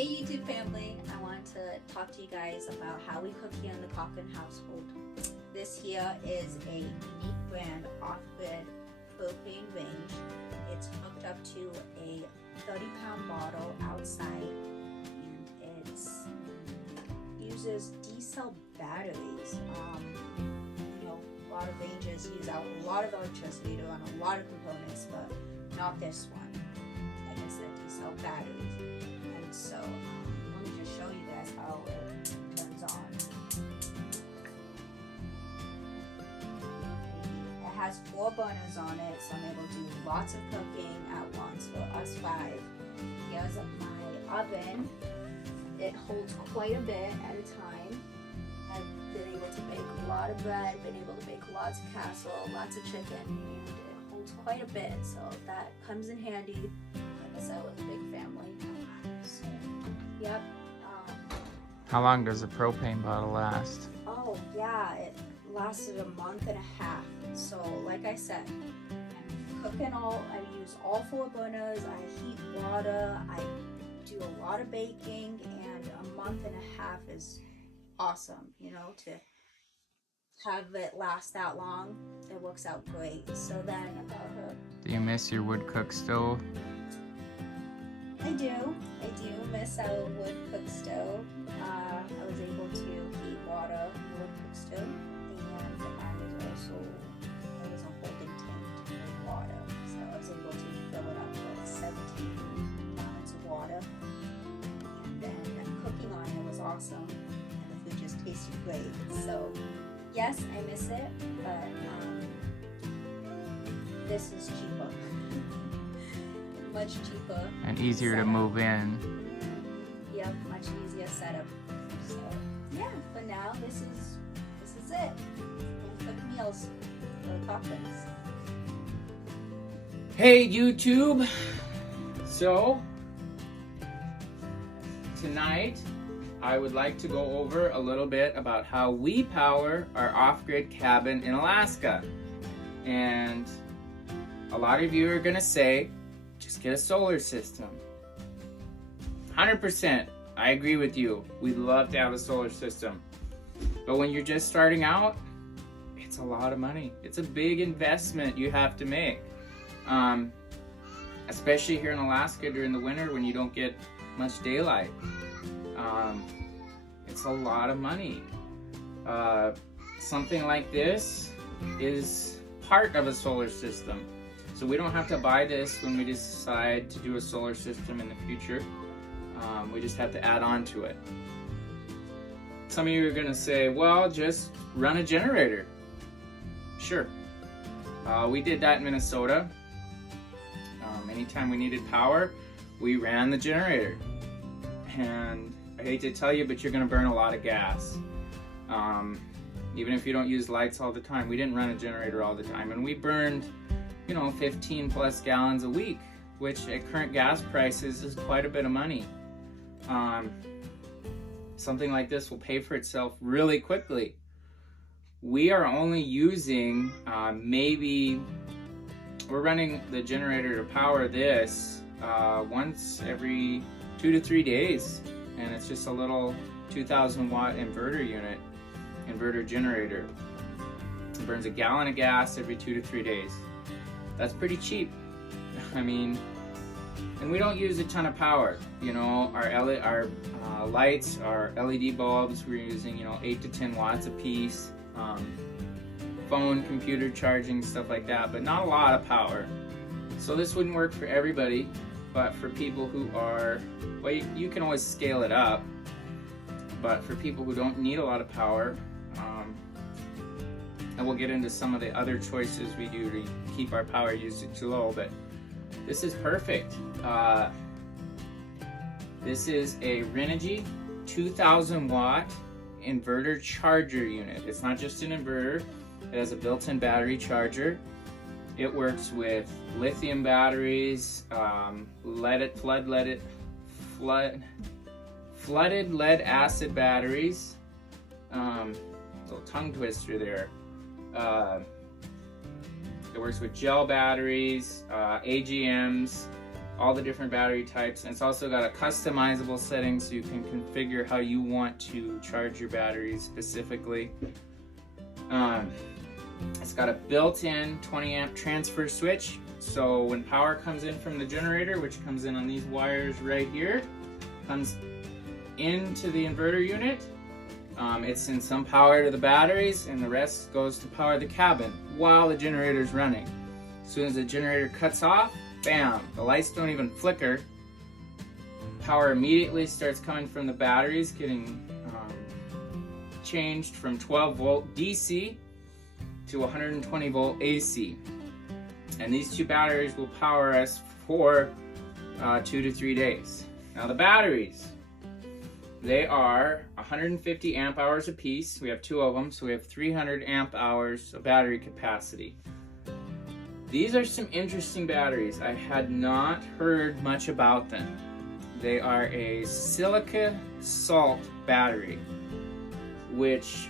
Hey YouTube family, I want to talk to you guys about how we cook here in the Cochran household. This here is a unique brand off-grid propane range. It's hooked up to a 30-pound bottle outside, and it uses D-cell batteries. A lot of ranges use out a lot of electricity to run a lot of components, but not this one. Like I said, D-cell batteries. And so let me just show you guys how it turns on. It has 4 burners on it, so I'm able to do lots of cooking at once for us 5. Here's my oven. It holds quite a bit at a time. I've been able to bake a lot of bread, been able to bake lots of casserole, lots of chicken, and it holds quite a bit, so that comes in handy. Like I said, with a big family. So, yep. How long does a propane bottle last? Oh yeah, it lasted a month and a half. So like I said, I'm cooking I use all 4 burners, I heat water, I do a lot of baking, and a month and a half is awesome, to have it last that long. It works out great. So then Do you miss your wood cook stove? I do miss our wood cook stove. I was able to heat water in the wood cook stove, and there was a holding tank with water, so I was able to fill it up with 17 gallons of water, and then cooking on it was awesome, and the food just tasted great. So yes, I miss it, but this is cheaper. Much cheaper and easier to move in. Yep, much easier setup. So yeah, for now this is it. We'll cook meals for the Cochrans. Hey YouTube! So tonight I would like to go over a little bit about how we power our off-grid cabin in Alaska. And a lot of you are gonna say, just get a solar system. 100%, I agree with you. We'd love to have a solar system. But when you're just starting out, it's a lot of money. It's a big investment you have to make. Especially here in Alaska during the winter when you don't get much daylight. It's a lot of money. Something like this is part of a solar system. So we don't have to buy this when we decide to do a solar system in the future. We just have to add on to it. Some of you are gonna say, well, just run a generator. Sure. We did that in Minnesota. Anytime we needed power, we ran the generator. And I hate to tell you, but you're gonna burn a lot of gas. Even if you don't use lights all the time. We didn't run a generator all the time, and we burned 15 plus gallons a week, which at current gas prices is quite a bit of money. Something like this will pay for itself really quickly. We are only using we're running the generator to power this once every 2 to 3 days, and it's just a little 2,000 watt inverter generator. It burns a gallon of gas every 2 to 3 days. That's pretty cheap. I mean, and we don't use a ton of power. Our lights, our LED bulbs, we're using 8 to 10 watts a piece. Phone, computer charging, stuff like that, but not a lot of power. So this wouldn't work for everybody, but for people who are, well, you can always scale it up. But for people who don't need a lot of power, and we'll get into some of the other choices we do to keep our power usage low, but this is perfect. This is a Renegy 2,000 watt inverter charger unit. It's not just an inverter, it has a built-in battery charger. It works with lithium batteries, flooded lead acid batteries, little tongue twister there. It works with gel batteries, AGMs, all the different battery types, and it's also got a customizable setting so you can configure how you want to charge your batteries specifically. It's got a built-in 20 amp transfer switch, so when power comes in from the generator, which comes in on these wires right here, comes into the inverter unit, it's in some power to the batteries and the rest goes to power the cabin while the generator is running. As soon as the generator cuts off, bam, the lights don't even flicker. Power immediately starts coming from the batteries, getting changed from 12 volt DC to 120 volt AC. And these two batteries will power us for 2 to 3 days. Now the batteries, they are 150 amp hours a piece. We have 2 of them, so we have 300 amp hours of battery capacity. These are some interesting batteries. I had not heard much about them. They are a silica salt battery, which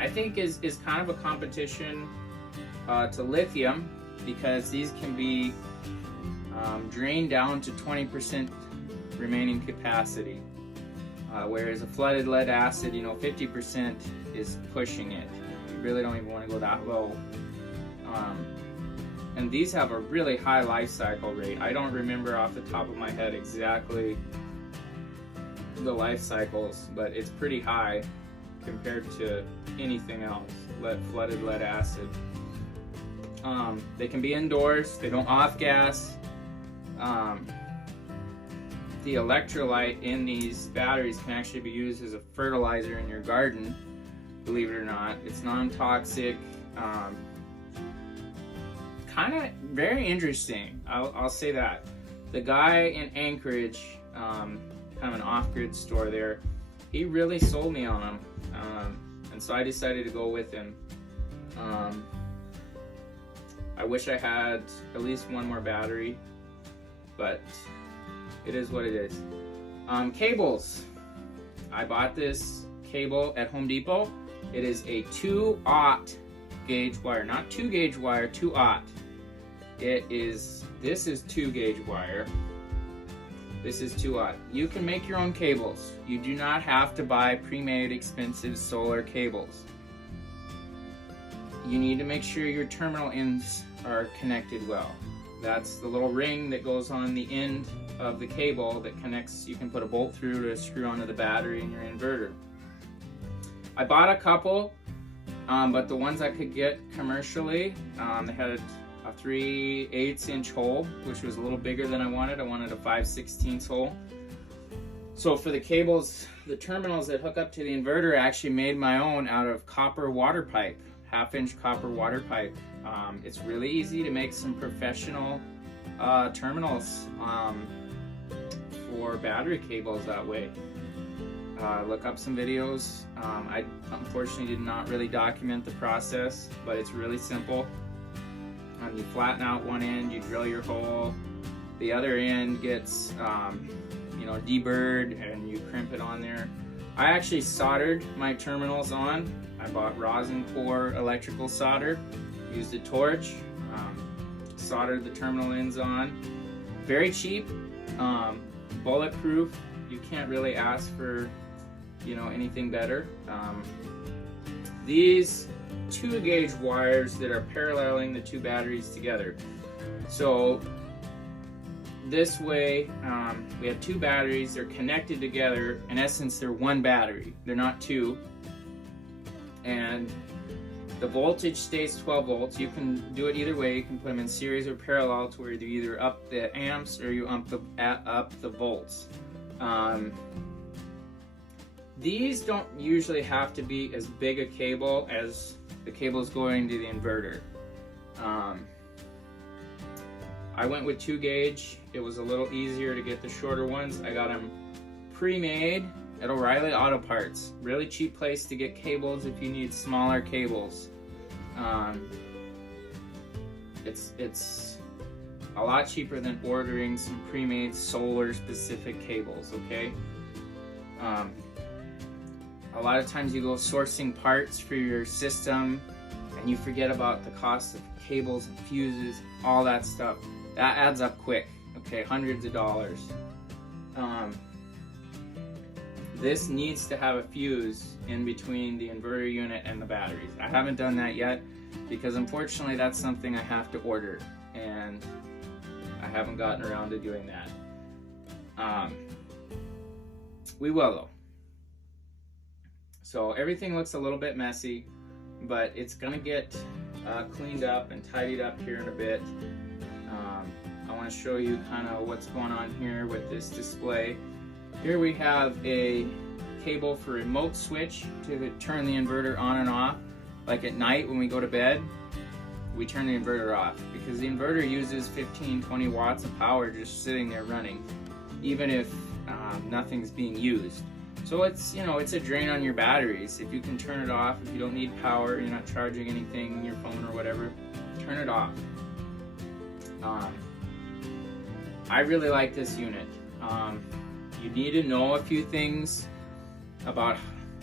I think is kind of a competition to lithium, because these can be drained down to 20% remaining capacity, whereas a flooded lead acid, 50% is pushing it. You really don't even want to go that low. And these have a really high life cycle rate. I don't remember off the top of my head exactly the life cycles, but it's pretty high compared to anything else, flooded lead acid. They can be indoors, they don't off gas. The electrolyte in these batteries can actually be used as a fertilizer in your garden, believe it or not. It's non-toxic. Kind of very interesting, I'll say that. The guy in Anchorage, kind of an off-grid store there, he really sold me on them, and so I decided to go with him. I wish I had at least one more battery, but it is what it is. Cables. I bought this cable at Home Depot. It is a 2/0 gauge wire, not 2 gauge wire, 2/0. This is 2 gauge wire. This is 2/0. You can make your own cables. You do not have to buy pre-made expensive solar cables. You need to make sure your terminal ends are connected well. That's the little ring that goes on the end of the cable that connects. You can put a bolt through to screw onto the battery in your inverter. I bought a couple, but the ones I could get commercially, they had a 3/8 inch hole, which was a little bigger than I wanted. I wanted a 5/16 hole. So for the cables, the terminals that hook up to the inverter, I actually made my own out of copper water pipe, 1/2 inch copper water pipe. It's really easy to make some professional terminals for battery cables that way. Look up some videos. I unfortunately did not really document the process, but it's really simple. You flatten out one end, you drill your hole, the other end gets deburred, and you crimp it on there. I actually soldered my terminals on. I bought rosin core electrical solder, used a torch, soldered the terminal ends on. Very cheap, bulletproof. You can't really ask for anything better. These 2 gauge wires that are paralleling the 2 batteries together. So this way, we have 2 batteries, they're connected together. In essence, they're 1 battery, they're not 2. And the voltage stays 12 volts. You can do it either way. You can put them in series or parallel to where you either up the amps or you up the volts. These don't usually have to be as big a cable as the cables going to the inverter. I went with 2 gauge. It was a little easier to get the shorter ones. I got them pre-made at O'Reilly Auto Parts. Really cheap place to get cables if you need smaller cables. It's a lot cheaper than ordering some pre-made solar specific cables, okay? A lot of times you go sourcing parts for your system and you forget about the cost of cables and fuses, all that stuff. that adds up quick. Okay, hundreds of dollars. This needs to have a fuse in between the inverter unit and the batteries. I haven't done that yet because unfortunately that's something I have to order, and I haven't gotten around to doing that. We will though. So everything looks a little bit messy, but it's gonna get cleaned up and tidied up here in a bit. I want to show you kind of what's going on here with this display. Here we have a cable for remote switch to turn the inverter on and off. Like at night when we go to bed, we turn the inverter off because the inverter uses 15-20 watts of power just sitting there running, even if nothing's being used. So it's, you know, it's a drain on your batteries. If you can turn it off, if you don't need power, you're not charging anything, your phone or whatever, turn it off. I really like this unit. You need to know a few things about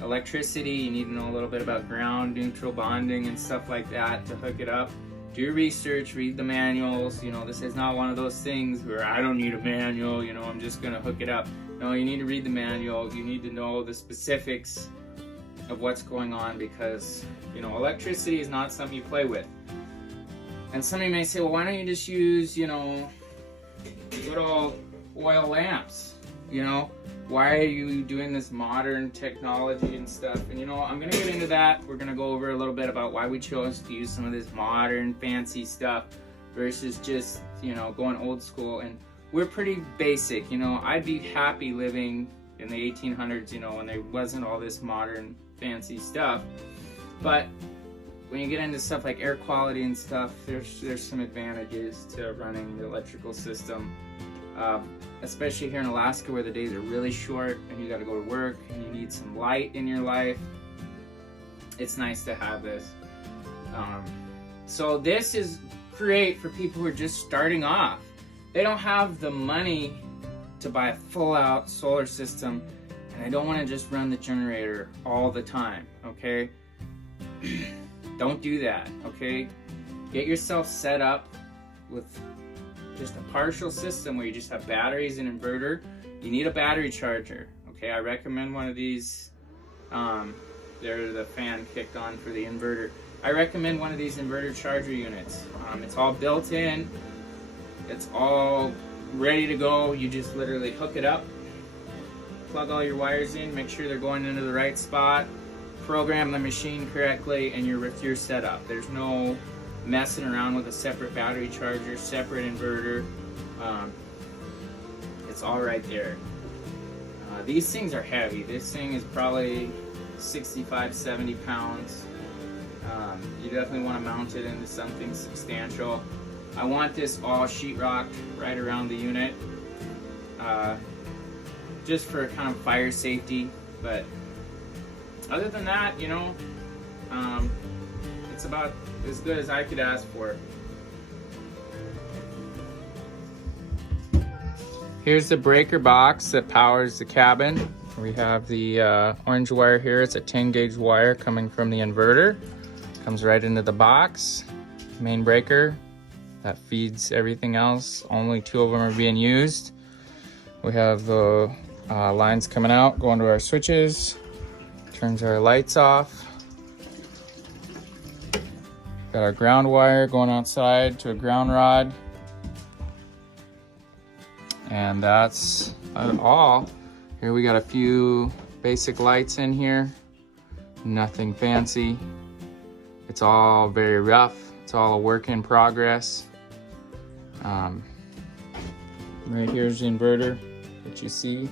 electricity. You need to know a little bit about ground neutral bonding and stuff like that to hook it up. Do your research, read the manuals. You know, this is not one of those things where I don't need a manual, you know, I'm just gonna hook it up. No, you need to read the manual. You need to know the specifics of what's going on because, you know, electricity is not something you play with. And somebody may say, well, why don't you just use, you know, good old oil lamps? You know, why are you doing this modern technology and stuff? And you know, I'm gonna get into that. We're gonna go over a little bit about why we chose to use some of this modern fancy stuff versus just, you know, going old school. And we're pretty basic, you know. I'd be happy living in the 1800s, you know, when there wasn't all this modern fancy stuff. But when you get into stuff like air quality and stuff, there's some advantages to running the electrical system. Especially here in Alaska where the days are really short and you got to go to work and you need some light in your life. It's nice to have this. So this is great for people who are just starting off. They don't have the money to buy a full-out solar system, and I don't want to just run the generator all the time, okay? Don't do that, okay? Get yourself set up with just a partial system where you just have batteries and inverter. You need a battery charger, okay? I recommend one of these. There's the fan kicked on for the inverter. I recommend one of these inverter charger units. It's all built in. It's all ready to go. You just literally hook it up, plug all your wires in, make sure they're going into the right spot, program the machine correctly, and you're set up. There's no messing around with a separate battery charger, separate inverter. It's all right there. These things are heavy. This thing is probably 65, 70 pounds. You definitely want to mount it into something substantial. I want this all sheetrocked right around the unit, just for kind of fire safety. But other than that, you know, it's about as good as I could ask for. Here's the breaker box that powers the cabin. We have the orange wire here. It's a 10 gauge wire coming from the inverter. Comes right into the box. Main breaker that feeds everything else. Only 2 of them are being used. We have the lines coming out, going to our switches. Turns our lights off. Got our ground wire going outside to a ground rod. And that's all. Here we got a few basic lights in here. Nothing fancy. It's all very rough. It's all a work in progress. Right here's the inverter that you see.